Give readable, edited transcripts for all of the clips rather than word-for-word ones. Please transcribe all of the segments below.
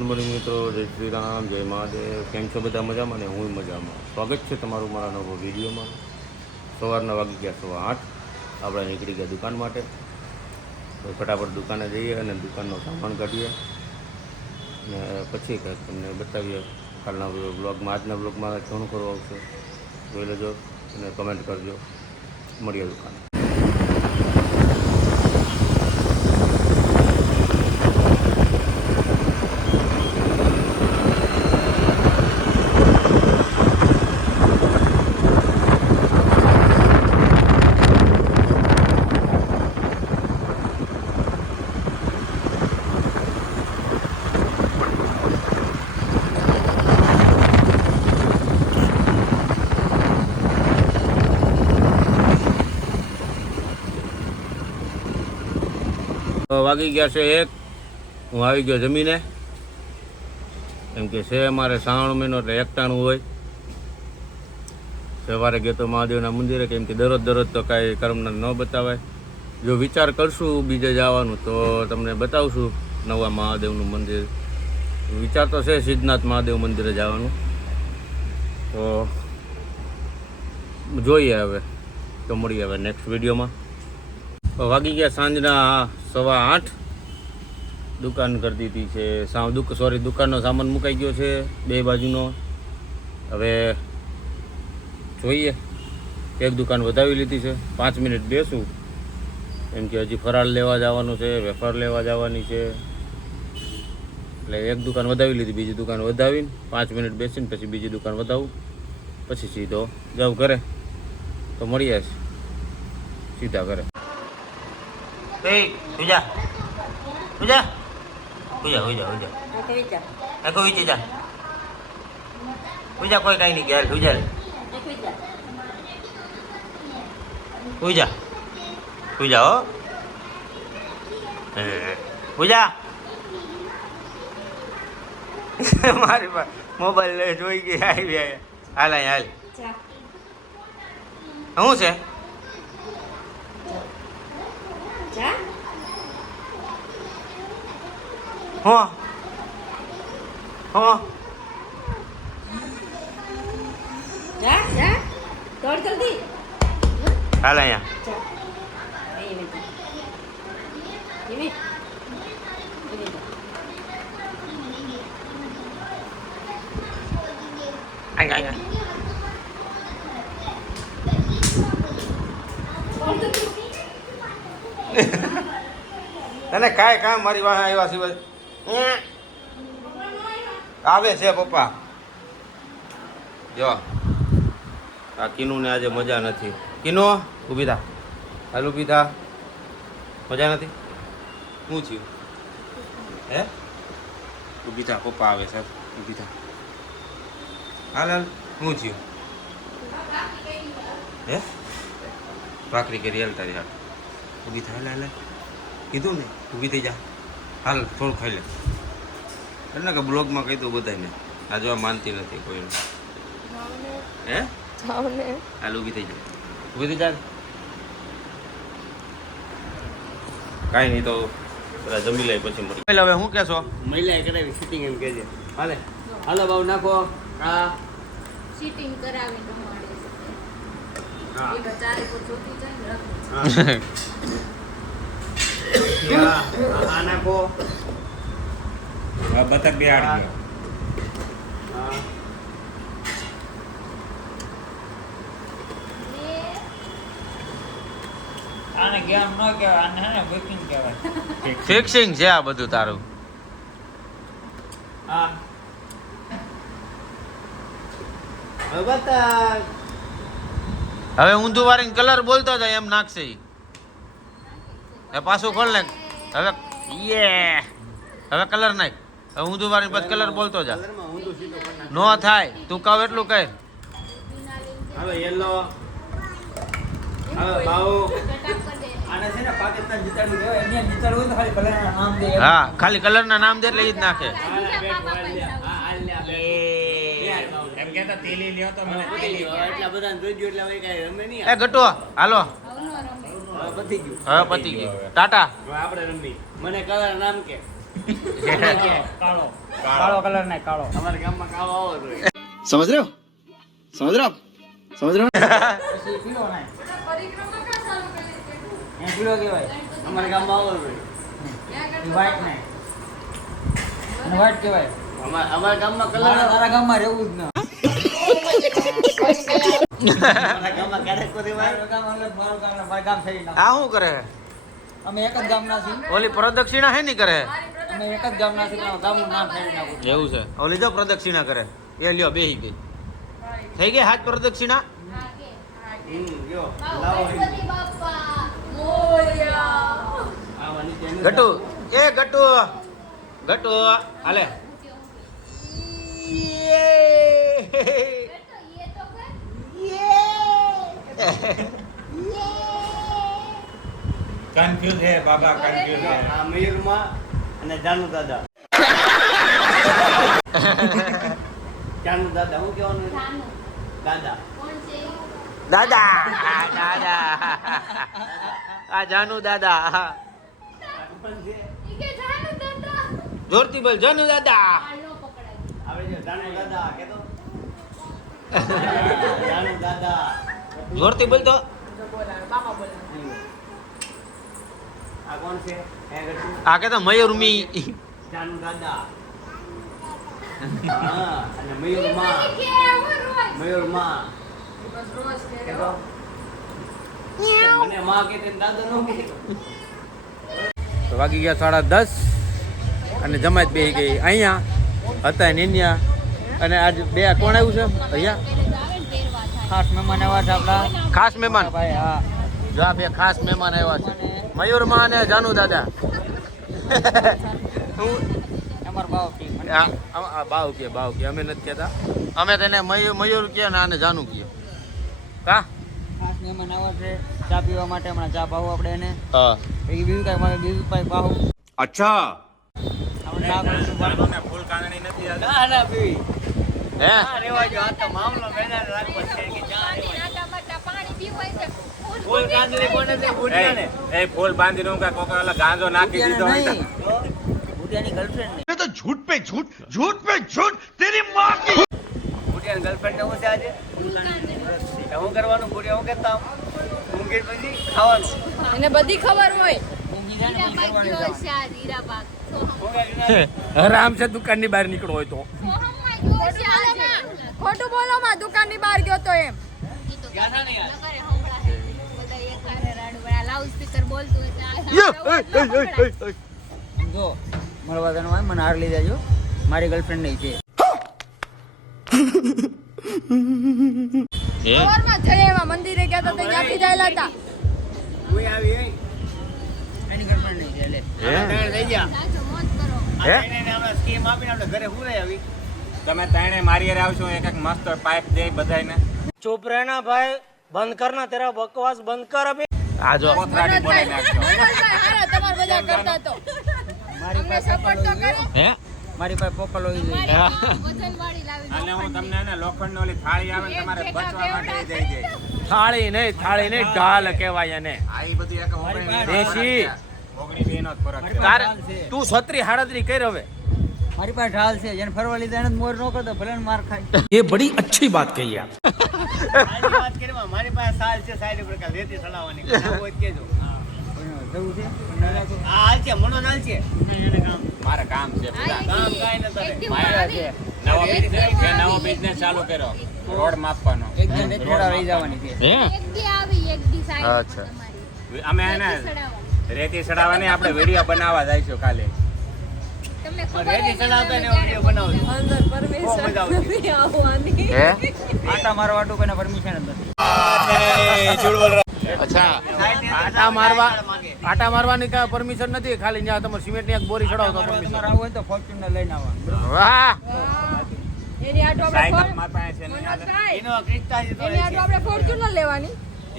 Good morning મિત્રો, જય શ્રી રામ, જય મહાદેવ. કેમ છો બધા? મજામાં ને? હું મજામાં. સ્વાગત છે તમારું મારા નવો વિડીયોમાં. સવારના વાગી ગયા 8:15. આપણે નીકળી ગયા દુકાન માટે. તો ફટાફટ દુકાને જઈએ અને દુકાનનો સામાન કાઢીએ અને પછી કંઈક તમને બતાવીએ કાલના બ્લોગમાં. આજના બ્લોગમાં ઘણું ખરું આવશે, જોઈ લેજો અને કમેન્ટ કરજો. મળીએ દુકાન. વાગી ગયા છે 1. હું આવી ગયો જમીને. એમ કે છે અમારે શ્રાવણ મહિનો એટલે એકટાણું હોય. સવારે ગયો તો મહાદેવના મંદિરે, કેમ કે દરરોજ તો કાંઈ કર્મના ન બતાવાય. જો વિચાર કરશું બીજે જવાનું તો તમને બતાવશું નવા મહાદેવનું મંદિર. વિચાર તો છે સિદ્ધનાથ મહાદેવ મંદિરે જવાનું, તો જોઈએ હવે. તો મળીએ હવે નેક્સ્ટ વિડીયોમાં. વાગી ગયા સાંજના 8:15. દુકાન કરી દીધી છે. દુકાનનો સામાન મુકાઈ ગયો છે બે બાજુનો. હવે જોઈએ, એક દુકાન વધાવી લીધી છે. 5 મિનિટ બેસું, એમ કે હજી ફરાળ લેવા જવાનું છે, વેફર લેવા જવાની છે. એટલે એક દુકાન વધાવી લીધી, બીજી દુકાન વધાવીને 5 મિનિટ બેસીને પછી બીજી દુકાન વધાવું, પછી સીધો જાઉં ઘરે. તો મળીએ સીધા ઘરે. પૂજા પૂજા પૂજા પૂજા પૂજા આખો વીચી જા. પૂજા કોઈ કઈ નહીં ગયા. પૂજા પૂજા પૂજા હો પૂજા. મારી પાસે મોબાઈલ લઈ જોઈ ગઈ. આવી હાલ હાલ. શું છે? હા હા હાલ અહીંયા. તને કાંઈ કામ મારી વાહ આવ્યા સિવાય આવે છે પપ્પા. જો આ કિનુને આજે મજા નથી. કિનો ઊભી થા. હાલ ઊભી થા. મજા નથી? શું થયું હે? ઊભી થા, પપ્પા આવે સર. ઊભી થા. હાલ હાલ. શું થયું હે? ભાખરી કરી હાલ તારી. હાલ ઊભી થા. હાલ હાલ. કીધું ને ઊભી થઈ જા. હાલ થોડું ખાઈ લે. એટલે કે બ્લોગમાં કહી દઉં બધાને. આ જો માનતી નથી કોઈને. હે હાલ ઊભી થઈ જાય. ઊભી થઈ જાય. કાંઈ નહીં, તો બધા જમી લે પછી મળી. હવે શું કહેશો? મહિલાએ કરાવી શૂટિંગ એમ કહેજે. હાલે હાલો બાબુ નાખો. હા શૂટિંગ કરાવી તમારે. હા એ બચારે કો જોતી જાય ને. આ નાખો. બતક બિહાડી ગયો. આને ગેમ ન કહેવાય, આને હે ને બુકિંગ કહેવાય. ફિક્સિંગ છે આ બધું તારું. હા હવે ઊંધું વાળીને કલર બોલતો જાય એમ નાખશે. એ પાછું ખોલ ને. હવે હવે કલર નાખ. હવે ઊંધું વાળીને પછી કલર બોલતો જા. નો થાય, તું કહું એટલું કહે. હવે યલો. હવે બાઉ. આને છે ને પાકિસ્તાન જીતાડવું કહેવાય. અહીંયા જીતાડવું તો ખાલી કલરના નામ દે. હા, ખાલી કલરના નામ દે એટલે ઈ જ નાખે. એમ કહેતા તેલી લ્યો તો મને તેલી. એટલા બધા જોઈ ગયો એટલે હવે કઈ રમે નહીં. એ ગટો હાલો. પતી ગયું. હવે પતી ગયું. ટાટા. હવે આપણે રમી. મને કલર નામ કે કાળો કાળો કલર નહીં કાળો અમારા ગામમાં કાળો આવો જોઈએ. समझ रहे हो समझ रहे हो आप समझ रहे हो પછી પીળો નહીં પરિક્રમા ક્યાં ચાલુ કરી છે? એ પીળો કહેવાય અમારા ગામમાં આવો જોઈએ. એ વ્હાઈટ નહીં અને વ્હાઈટ કહેવાય અમારા ગામમાં કલર તારા ગામમાં રહેવું જ ન અમારા ગામમાં ક્યારેક કોઈ વાર મારું ગામ અલગ, મારું ગામ અલગ, મારું ગામ થઈ ના આ શું કરે અમે એક જ ગામના છીએ ઓલી પ્રદક્ષિણા હે ની કરે અમે એક જ ગામના છીએ પણ ગામનું નામ થઈ નાખું એવું છે ઓલી જો પ્રદક્ષિણા કરે એ લ્યો બેહી ગઈ થઈ ગઈ હાથ પ્રદક્ષિણા જો વાવ, લાવો ગણપતિ બાપ્પા મોરયા. આવા નીચે એનું ગટુ એ ગટુ ગટુ હાલે બેટો, ये तो कर. કન્ફ્યુઝ હે બાબા કન્ફ્યુઝ હે આ મયુરમાં અને જાનુ દાદા જાનુ દાદા હું કહેવાનું જાનુ. દાદા કોણ છે? દાદા દાદા આ જાનુ દાદા કોણ છે? ઈ કે જાનુ દાદા. જોરથી બોલ જાનુ દાદા આ નો પકડાય. આવે છે જાનુ દાદા કેતો જાનુ દાદા જોરથી બોલ તો આ કોણ છે હે ગટુ આ કે તો મયુરમી જાનુ દાદા હા અને મયુરમાં ઈ કે હું રોજ. મયુરમાં કેતો મને માં કે તે દાદા નો કે વાગી ગયા 10:30 અને જમાત બેહી ગઈ અહીંયા હતા નિન્યા અને આજ બે કોણ આવ્યું છે અહીંયા ખાસ મહેમાન આવ્યા છે આપણા ખાસ મહેમાન ભાઈ હા જો આ બે ખાસ મહેમાન આવ્યા છે મયુરમાં અને જાનુ દાદા અમાર બાવ છે બાવ કે અમે નથી કહેતા અમે તેને મયુર કે ને આને જાનુ કે કા ખાસ મહેમાન આવ્યા છે ચા પીવા માટે હમણાં ચા પાવું આપણે એને હા પછી બીજું કાંઈ મારે બીજું કાંઈ પાવું અચ્છા આપણે ચા કરીશું ફૂલ કાંગણી નથી ના ના પીવી હે ના રેવા જો આ તો મામલો મેદાન રાખવો છે કે ચા પાણી નાટા માટા પાણી પીવાય છે. ફૂલ કાંદલી કોને છે ભૂટિયાને એ ફૂલ બાંધી નું કા કોકા વાલા ગાંજો નાખી દીધો હોય તો ભૂટિયાની ગર્લફ્રેન્ડ નહીં तो झूठ पे झूठ तेरी माँ की ભૂટિયાની ગર્લફ્રેન્ડ ને હું છે આજે હું કરવાનું ભૂટિયા હું કહેતા ઊંઘી પછી ખાવાનું એને બધી ખબર હોય. ઊંઘી જાય ને પછી હીરાબાગ કરવાની જો જવાનું. છે આ હીરાબાગ. સોહમ. આરામ છે દુકાન ની બહાર નીકળો હોય તો સોહમમાં જો છે આજે. ખોટું બોલો માં દુકાનની બહાર ગયો તો એમ ઈ તો ક્યાં ના યાર? નગરે હંભળાશે. બધા એકારે રાડું બડા લાઉડ સ્પીકર બોલતું એટલે આ જો મળવા તને હોય મને હાર લઈ જાજો મારી ગર્લફ્રેન્ડ નહીં છે સવારમાં જઈ એવા મંદિરે ગયા તો ત્યાંથી જાયેલા હતા હું આવી હે એની ગર્લફ્રેન્ડ નહીં છે એટલે આપણે લઈ ગયા સાચો મોજ કરો. હે? આ તેને આપણે સ્કીમ આપીને આપણે ઘરે હું રહી આવી તમે તાણે મારી હારે આવશો એક એક મસ્ત પાઇપ દે બધાયને चुप रहना भाई बंद करना तेरा बकवास बंद कर अभी આ જો કોથરાડી બોલે નાખજો મનોજભાઈ હારા તમાર બધા કરતા તો મારી અમને પાસે સપોર્ટ તો કરો હે મારી પાસે પોકલ હોવી જોઈએ વજનવાળી લાવી અને હું તમને ને લોખંડની ઓલી થાળી આવે ને તમારે બચવા માટે દઈ દે थाली नहीं ढाल कहवाय ने આ ઈ બધું એક ઓગણી દેશી. ઓગણી બે નો જ ફરક છે તારે તું 37 કર હવે મારી પાસે ઢાલ છે જેને ફરવા લીધા એને જ મોર ન કરતો ભલે ને માર ખાય ये बड़ी अच्छी बात कही आप મારી વાત કરીમાં મારી પાસે સાલ છે સાઈડ ઉપર કાલ રેતી સડાવવાની ના હોય તો કહેજો જવું છે આ હાલ છે મનોજ હાલ છે મારે કામ છે બધા. કામ કાંઈ ન કરે. મારા છે નવો બિઝનેસ મેં નવો બિઝનેસ ચાલુ કર્યો રોડ માપવાનો એક જણ થોડા રહી જવાની છે હે એક દી આવી એક દી સાઈડ અચ્છા. તમારી અમે એને સડાવવાની. રેતી ચડાવવાની આપણે વિડીયો બનાવવા જઈશું કાલે તમને ખબર રેતી હોય ને સડાવતા ને અમે વિડીયો બનાવજો અંદર બહુ પરમિશન મજા આવશે નથી આવવાની હે આટા મારવાટું કોઈને પરમિશન જ નથી અચ્છા આટા મારવાની કા પરમિશન નથી ખાલી ત્યાં તમારે સિમેન્ટ ની એક બોરી ચડાવો તો તમારે permission. આવવું હોય તો ફોર્ચ્યુનર લઈને આવવાનું વાહ એની આટો આપણે સાયકલ માર પાસે છે નહીં હાલે. મનોજભાઈ, એનો ક્રિસ્ટાજી તો એની આટો આપણે ફોર્ચ્યુનર લેવાની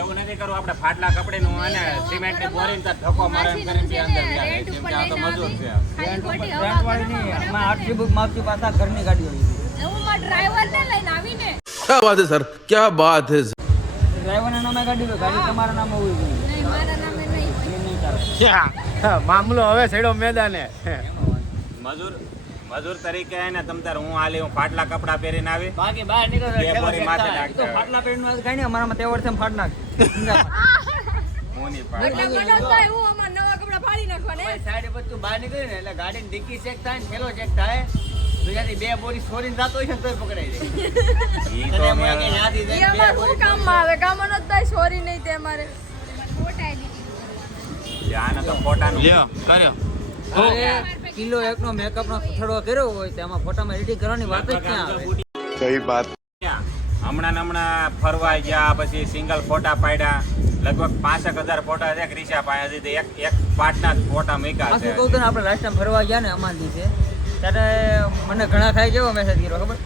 એવું નથી કરવું આપણે ફાટલા કપડીનું અને સિમેન્ટ ની બોરી ને ધક્કો મારે એમ કરીને તે અંદર જાય. રેન્ટ કેમ ઉપર કે આ તો લઈને મજૂર છે ખાલી ખોટી હવા ટ્રાન્સવાળી કરો, નહીં બરાબર આમાં ને? આરસી બુક માગતી પાછા ઘરની ગાડી હોય હું મારા ડ્રાઈવર ને લઈને આવીને क्या बात है सर क्या बात है ડ્રાઈવરના નામે ગાડી હોય ગાડી તમારા નામે હોવી જોઈએ નહીં મારા નામે નહીં એ નહીં ચાલે મામલો હવે છેડો મેદાને મજૂર તરીકે હે ને તમ તાર હું આલી હું ફાટલા કપડા પહેરીને આવી બાકી બહાર નીકળો તો બે ઠેલો બોરી માથે ચેક થાય. નાખતા હોય. ફાટલા પેન્ટ નું કઈ નહીં અમારામાં તેવડ છે ફાટ નાખ હું નહીં એટલે ફાટલા. મને થાય હું અમાર નવા કપડા ફાડી નાખવાને ભાઈ સાઈડ પર તું બહાર નીકળી ને એટલે ગાડીની ડિક્કી ચેક થાય ને ઠેલો ચેક થાય તો ત્યાંથી બે બોરી છોડીને જાતો હોય ને તોય પકડાઈ જાય. ઈ તને તો એમ લાગે મેં- ત્યાંથી એ જઈને બે અમાર બોરી શું કામમાં આવે કામનો જ થાય સોરી નહીં તે અમારે ફોટા એડિટિંગ કરવાના આને તો ફોટાનું લ્યો કર્યો હવે કિલો એકનો મેકઅપ નો થોડો કર્યો હોય તો એમાં ફોટામાં એડિટિંગ કરવાની વાત જ ક્યાં આવે હમણાં ફરવા ગયા પછી સિંગલ ફોટા પાડ્યા લગભગ 5,000 ફોટા છે ક્રિશા પાસે હજી તો એક પાટના જ ફોટા મૂક્યા પાછું છે કહું તો આપણે લાસ્ટ ટાઈમ ફરવા ગયા ને અમાન દિવસે ત્યારે મને ઘણા ખાઈ કેવો મેસેજ કર્યો ખબર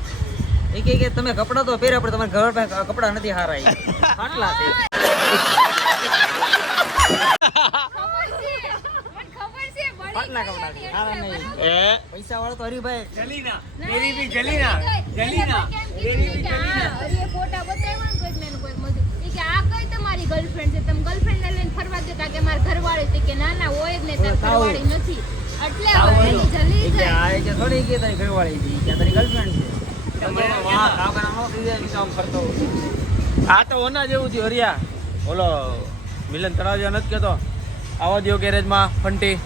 એ કે તમે કપડાં તો પહેર્યા પણ તમારા ઘર પાસે કપડાં નથી હારા આટલા છે ખબર છે મને ખબર છે પાટલા કપડાં છે, હારા નહીં. પૈસા વાળો તો હરીભાઈ જલીના તેરી બી જલીના જલીના તેરી બી જલીના અરે ફોટા બતાવ્યા ને કોઈ મેં કોઈ મજૂર ઈ કે આ કઈ તમારી ગર્લફ્રેન્ડ છે તમે ગર્લફ્રેન્ડ ને લઈને ફરવા દેતા કે મારા ઘરવાળી છે કે ના ના હોય જ ને તાર ઘરવાળી નથી એટલે હવે એની જલી એ કે જાય આ એ કે થોડી કે તારી ઘરવાળી છે કે તારી ગર્લફ્રેન્ડ છે વાહ કામ કરવાનો થઈ જાય કામ કરતો આ તો ઓના જેવું થયું હરિયા ઓલો મિલન તળાજા નથી કેતો આવા દો ગેરેજમાં ફંટી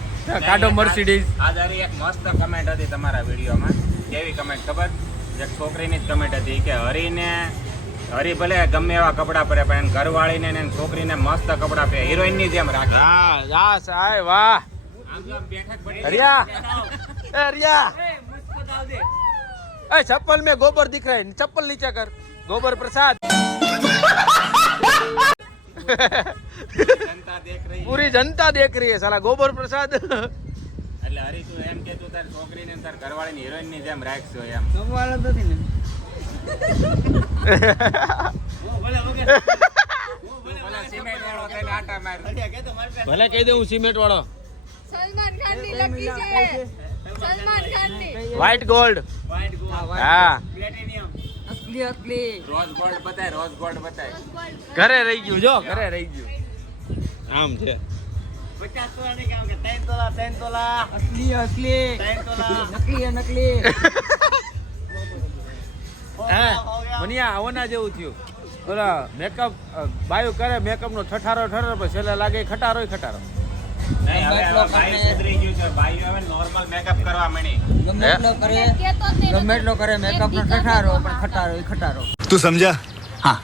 કાઢો મર્સિડીઝ. આજ હરી એક મસ્ત કમેન્ટ હતી તમારા વિડીયોમાં કેવી કમેન્ટ ખબર એક છોકરીની જ કમેન્ટ હતી કે હરી ભલે ગમે એવા કપડાં પહેરે પણ એની ઘરવાળીને ને એની છોકરીને મસ્ત કપડાં પહેરે હિરોઈનની જેમ રાખે હા સાહેબ વાહ આમ જો આમ બેઠક પડી હરિયા એ હરિયા એ મુસ્કો દાવ દે ए चप्पल में गोबर दिख रहा है चप्पल नीचे कर गोबर प्रसाद જનતા દેખ રહી पूरी जनता देख रही है साला गोबर प्रसाद એટલે હરી તું એમ કે તું તાર છોકરીને તાર ઘરવાળીની હિરોઈનની જેમ રાખશો એમ સવાલ જ નથી ને હું ભલે વગર પેલા સિમેન્ટ વાળો થઈને આટા માર અરે કે તો મારી પાસે भले कह दे सीमेंट वाला સલમાન ખાન ની લકી છે સલમાન ખાન ની व्हाइट गोल्ड વાઈટ ગો हाँ પ્લેટિનિયમ અસલી અસલી રોઝ ગોલ્ડ બતાય રોઝ ગોલ્ડ બતાય घरे रही गયું જો ઘરે રહી ગયું આમ છે 50 તોલા નહીં કામ કે 3 તોલા 3 તોલા અસલી અસલી 3 તોલા નકલી નકલી હે મનિયા આવના જેવું થયું ઓલા મેકઅપ બાયો કરે મેકઅપ નો ઠઠારો પણ છેલ્લે લાગે ખટારો ખટારો નહીં હવે બાઈ સુધરી ગયું છે બાઈઓ હવે નોર્મલ મેકઅપ કરવા મળી ગમે એટલો કરે કેતો જ નહીં ગમે એટલો કરે મેકઅપ નો ઠઠારો પણ ખટારો એ ખટારો तू समझा हाँ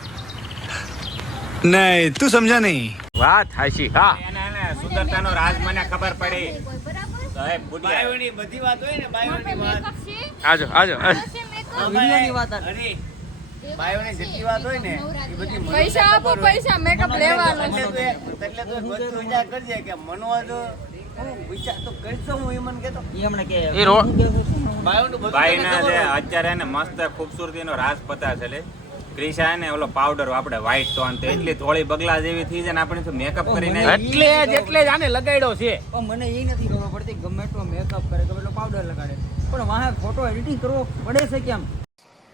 नहीं तू समझा नहीं વાત હાશી હા એને સુંદરતાનો રાજ મને ખબર પડી કોઈ બરાબર સાહેબ બુડિયા બાયોની બધી વાત હોય ને બાયોની વાત મેકઅપ છે આજો આજો છે મેકઅપ વિડીયોની વાત આ. અરે બાયોની જેટલી વાત હોય ને એ બધી મને પૈસા આપો પૈસા મેકઅપ લેવાનો એટલે તો એક વસ્તુ વિચાર કરજે કે મનવા જો હું વિચાર તો કરશો હું એ મને કહેતો એ હમણાં કે એ રો- હું કહેતો છું ને. બાયોનું બધું બાઈના તને જે ખબર હોય. અત્યારે એને મસ્ત ખૂબસૂરતીનો રાજ પતા છે લે ક્રિશા ને ઓલો પાવડર આપણે વ્હાઈટ ટોન તો એટલી થોડી બગલા જેવી થઈ જાય ને આપણે તો મેકઅપ કરીને એટલે જ આને લગાડ્યો છે પણ મને એ નથી ખબર પડતી ગમે એટલો મેકઅપ કરે ગમે એટલો પાવડર લગાડે પણ વાહે ફોટો એડિટિંગ કરવો પડે છે કેમ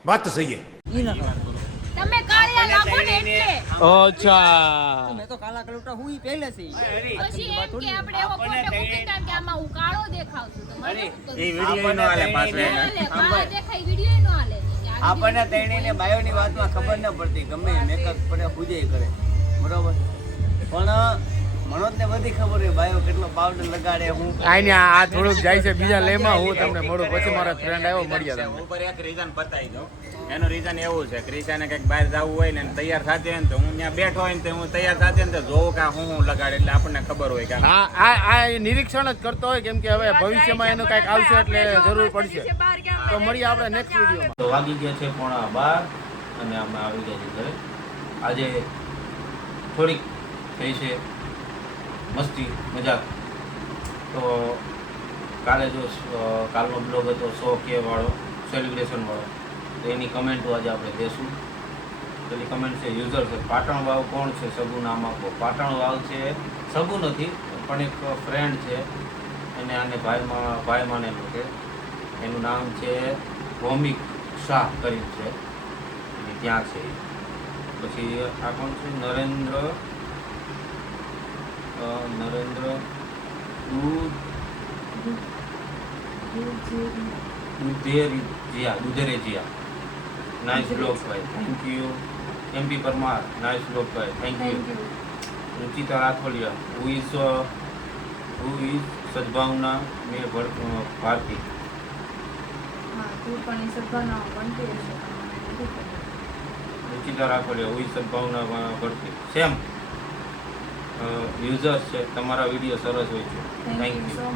बात तो सही है ઈ ન ખબર. તમે કાળિયા લાગો ને એટલે અચ્છા મેં તો કાલા કલર હું ઈ પહેલે છે અરે પછી એમ કે આપણે એવો ફોટો મૂકી તા કે આમાં હું કાળો દેખાવ છું તો મને એ વિડીયો નો હાલે પાછો એને હાલે કાળા દેખાય વિડિયો નો હાલે આપણને તેણીને બાયોની વાતમાં ખબર ન પડતી ગમે મેકઅપ પડે પૂજે કરે બરોબર પણ મનોજને બધી ખબર હોય બાયો કેટલો પાવડર લગાડે હું આઈને આ થોડુંક જાય છે બીજા લેમાં હું તમને મળું પછી મારા ફ્રેન્ડ આવ્યો મળ્યા તમને ઉપર એક રીઝન બતાવી દઉં એનું રીઝન એવું છે ક્રિશાને કંઈક બહાર જવું હોય ને તૈયાર થતી હોય ને તો હું ત્યાં બેઠો હોય ને તો હું તૈયાર થતી હોય ને તો જોઉં કે હું લગાડે એટલે આપણને ખબર હોય કે આ એ નિરીક્ષણ જ કરતો હોય કેમ કે હવે ભવિષ્યમાં એનું કંઈક આવશે એટલે જરૂર પડશે તો મળીએ આપણે નેક્સ્ટ વિડીયોમાં તો વાગી ગયા છે 11:30 અને અમે આવી ગયા છીએ ઘરે આજે થોડીક થઈ છે મસ્તી મજાક તો કાલે જો કાલનો બ્લોગ હતો 100K વાળો સેલિબ્રેશન વાળો તો એની કમેન્ટો આજે આપણે દેશું પેલી કમેન્ટ છે યુઝર છે પાટણ વાવ કોણ છે સબુ નામ આપો પાટણ વાવ છે સબુ નથી પણ એક ફ્રેન્ડ છે એને આને ભાઈ માનેલું છે એનું નામ છે ભૌમિક શાહ કરીને છે અને ત્યાં છે પછી આ કોણ છે નરેન્દ્ર દુધેરેજિયા નાઇસ બ્લોગ ભાઈ, thank you. MP Parmar nice blog ભાઈ, thank you. Ruchita Rathodiya who is સદભાવના મેં ભારતી. રુચિતા રાઠોડિયા હુ ઇઝ સદભાવના ભરતી. સેમ યુઝર્સ છે, તમારા વિડીયો સરસ હોય છે, થેન્ક યુ.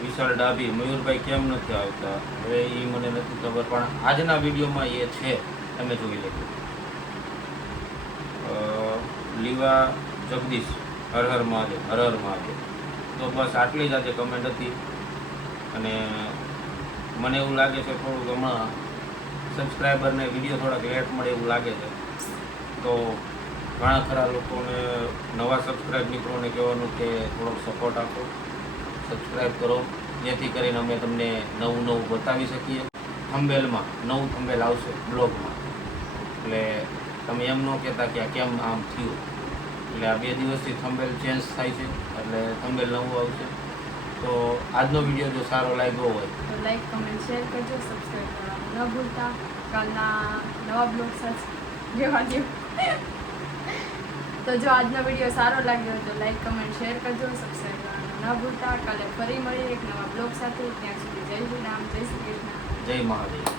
વિશાલ ડાભી મયુરભાઈ કેમ નથી આવતા? હવે એ મને નથી ખબર, પણ આજના વિડીયોમાં એ છે, તમે જોઈ લેજો. લીવા જગદીશ હર હર મહાદેવ, હર હર મહાદેવ. તો બસ આટલી જ આજે કમેન્ટ હતી. અને મને એવું લાગે છે થોડુંક હમણાં સબસ્ક્રાઈબરને વિડીયો થોડાક લેટ મળે એવું લાગે છે. તો ઘણા ખરા લોકોને, નવા સબસ્ક્રાઈબ મિત્રોને કહેવાનું કે થોડોક સપોર્ટ આપો, સબસ્ક્રાઈબ કરો, જેથી કરીને અમે તમને નવું નવું બતાવી શકીએ. થંબેલમાં નવું થંબેલ આવશે બ્લોગમાં, એટલે તમે એમ ન કહેતા કે આ કેમ આમ થયું. એટલે આ 2 દિવસથી થંબેલ ચેન્જ થાય છે, એટલે થંબેલ નવું આવશે. તો આજનો વિડીયો જો સારો લાગ્યો હોય તો લાઈક કમેન્ટ શેર કરજો, સબસ્ક્રાઈબ કરવાનું ન ભૂલતા. કાલના નવા બ્લોગ સાથે જેવા તો જો આજનો વિડીયો સારો લાગ્યો હોય તો લાઈક કમેન્ટ શેર કરજો, સબસ્ક્રાઈબ કરવાનું ન ભૂલતા. કાલે ફરી મળીએ એક નવા બ્લોગ સાથે. ત્યાં સુધી જય શ્રી રામ, જય શ્રી કૃષ્ણ, જય મહાદેવ.